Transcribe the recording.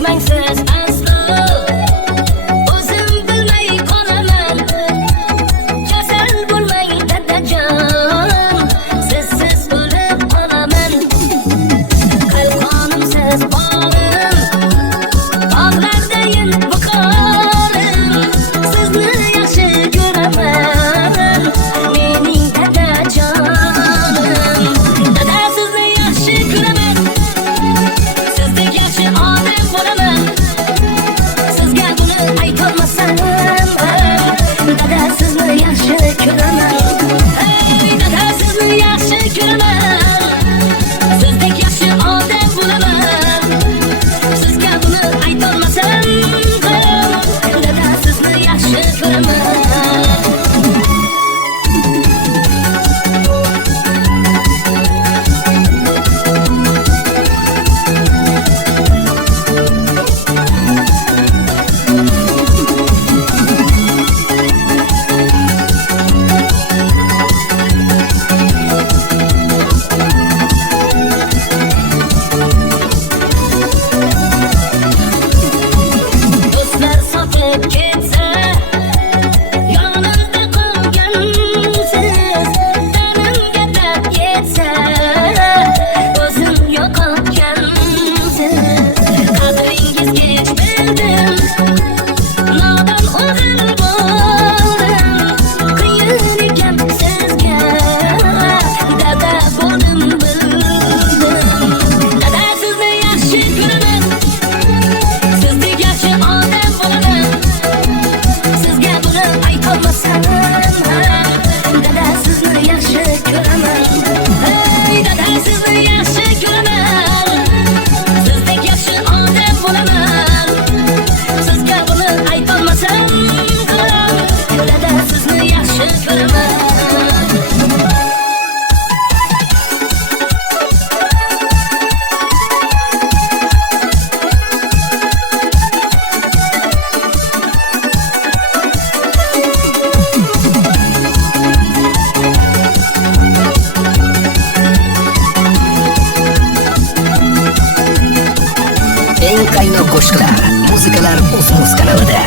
kechmangsiz aslo. O'zim bilmay qolaman, kasal bo'lmang dadajon, sizsiz o'lib qolaman. Qalqonimsiz borim, bog'lardayin buqorim, sizni yaxshi ko'raman, mening dadajonim. Dada sizni yaxshi ko'raman, sizdek yaxshi odam bo'laman. Sizga buni aytolmasam, dada sizni yaxshi ko'raman. Hey dada sizni yaxshi ko'raman, sizdek yaxshi odam bo'laman. Sizga buni aytolmasam, dada sizni yaxshi ko'raman. Do'stlar sotib ketsa, yonimda qolgansiz. Tanimga dard yetsa, o'zim yo'qotgansiz. Qadringiz kech bildim, nodon o'g'il bo'ldim. Qiyin ekan sizga, dada bo'ldim bildim. Dada sizni yaxshi ko'raman, sizdek yaxshi odam bo'laman. Sizga buni aytolmasam, dada sizni yaxshi ko'raman. Hey dada sizni yaxshi ko'raman, sizdek yaxshi odam bo'laman. Sizga buni aytolmasam, dada sizni yaxshi ko'raman. Eng qaynoq qo'shiqlar, muzikalar O'zmuz kanalida.